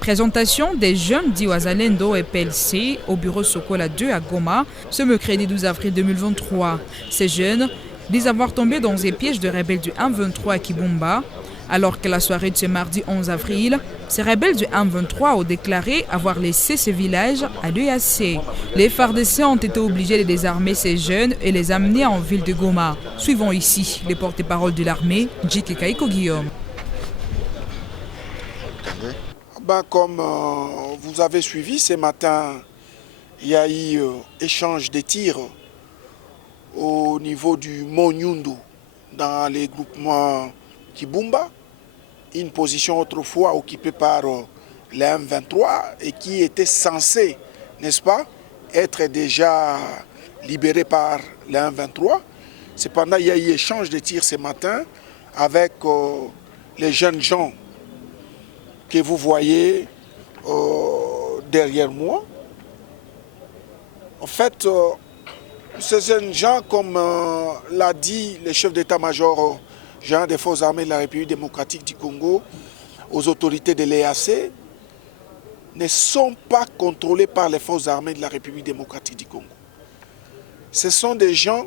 Présentation des jeunes d'Iwazalendo et PLC au bureau Sokola 2 à Goma ce mercredi 12 avril 2023. Ces jeunes disent avoir tombé dans les pièges de rebelles du M23 à Kibumba. Alors que la soirée de ce mardi 11 avril, ces rebelles du M23 ont déclaré avoir laissé ce village à l'EAC. Les FARDC ont été obligés de désarmer ces jeunes et les amener en ville de Goma. Suivons ici les porte-parole de l'armée, Djike Kaiko Guillaume. Comme vous avez suivi ce matin, il y a eu échange de tirs au niveau du Mont Nyundu dans les groupements Kibumba, une position autrefois occupée par les M23 et qui était censée, n'est-ce pas, être déjà libérée par les M23. Cependant, il y a eu échange de tirs ce matin avec les jeunes gens que vous voyez derrière moi. En fait, ces jeunes gens, comme l'a dit le chef d'état-major général des forces armées de la République démocratique du Congo, aux autorités de l'EAC, ne sont pas contrôlés par les forces armées de la République démocratique du Congo. Ce sont des gens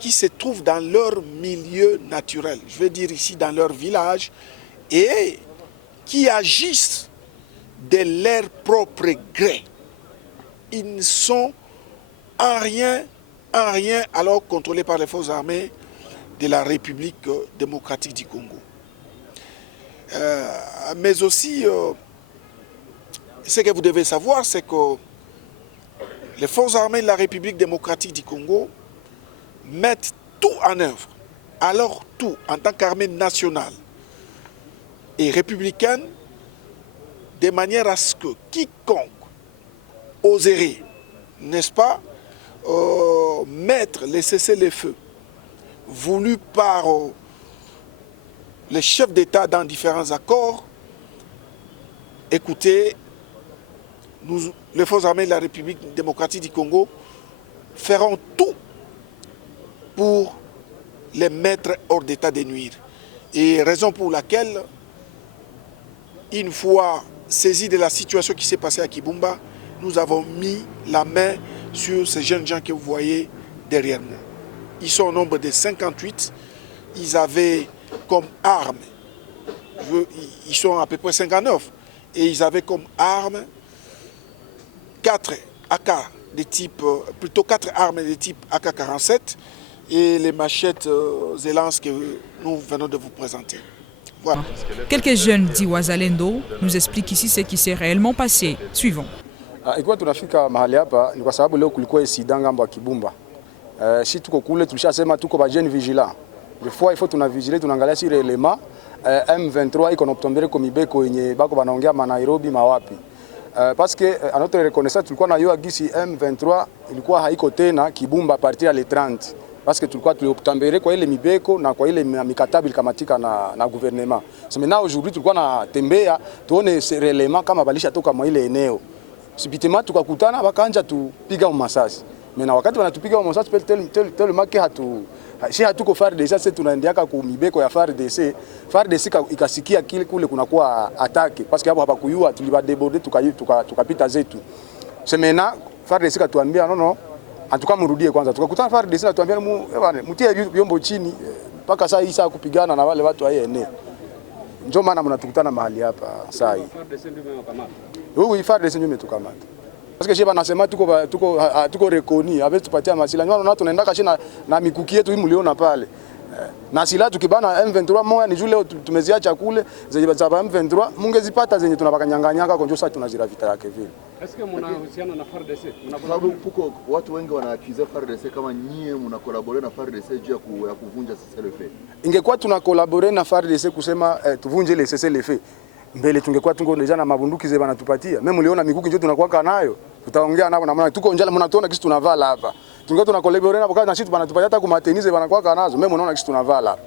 qui se trouvent dans leur milieu naturel, je veux dire ici dans leur village, et qui agissent de leur propre gré. Ils ne sont en rien alors contrôlés par les forces armées de la République démocratique du Congo. Mais aussi, ce que vous devez savoir, c'est que les forces armées de la République démocratique du Congo mettent tout en œuvre, alors tout, en tant qu'armée nationale et républicaine, de manière à ce que quiconque oserait, n'est-ce pas, mettre les cessez-le-feu voulu par les chefs d'État dans différents accords, écoutez, les forces armées de la République démocratique du Congo feront tout pour les mettre hors d'état de nuire. Et raison pour laquelle, une fois saisi de la situation qui s'est passée à Kibumba, nous avons mis la main sur ces jeunes gens que vous voyez derrière nous. Ils sont au nombre de 58. Ils avaient comme arme, ils sont à peu près 59, et ils avaient comme arme 4 AK de type, plutôt 4 armes de type AK-47 et les machettes Zelans que nous venons de vous présenter. Voilà. Quelques jeunes d'Iwazalendo nous expliquent ici ce qui s'est réellement passé. Suivons. Ikiwa tunafika mahali hapa ni kwa sababu leo kulikuwa incident ngambo ya Kibumba. Si tuko kule tulishasema tuko ba jeune vigilant. Des fois il faut tunavigiler tunaangalia si relema M23 iko noptombere ko mibeko yenye bako banaongea ma Nairobi mawapi. Parce que à notre reconnaissance tulikuwa na yo gisi M23 ilikuwa haiko tena Kibumba à partir ya le 30. Parce que tulikuwa tulioptambere kwa ile mibeko na kwa ile mikataba ilikamatika na gouvernement. So maintenant aujourd'hui tulikuwa na tembea tuone relema kama balisha toka mwa ile eneo. Subitement tukakutana bakaanza tupiga masasi. Mena wakati wanatupiga masasi tele make hatuko FARDC sasa tunaendeaka ku mibeko ya FARDC. FARDC ikasikia kile kule kunakuwa atake parce que hapo hapa kuyua tulibadeborde tukapita zetu. Semena FARDC katuambia no atukamrudie kwanza. Tukakutana FARDC na tuambia mtie vyombo chini mpaka saa hii saa kupigana na wale watu wa eneo. Ndio maana mnatukutana mahali hapa saa hii. Wewe FARDC ndio umetukamata. Parce que sheba nasema tuko rekoni, avec tupatia masila. Ndio tunaenda kashi na mikuki yetu hii mliona pale. Na sila tukibana M23 moja ni jule tumeziacha kule zenye za M23 mungezipata zenye tunabakanyanganyaka kwa ndio sasa tunaziravita yake vile. Est-ce que mnahusiana na FARDC? Sababu puko watu wengi wanaakiza FARDC kama nyie mna collaborer na FARDC juu ya kuvunja cessez-le-feu. Ingekuwa tuna collaborer na FARDC kusema tuvunje le cessez-le-feu. Mbele tungekuwa tungo deja na mabunduki zile banatupatia. Mimi mliona mikuki ndio tunakuwa nayo. Tutaongea nao na maana tuko njala mnatuona kisi tunavala hapa. Tungekuwa tuna collaborer na wakati na sisi banatupatia hata kumatenize banakuwa nazo. Mimi mnaona kisi tunavala hapa.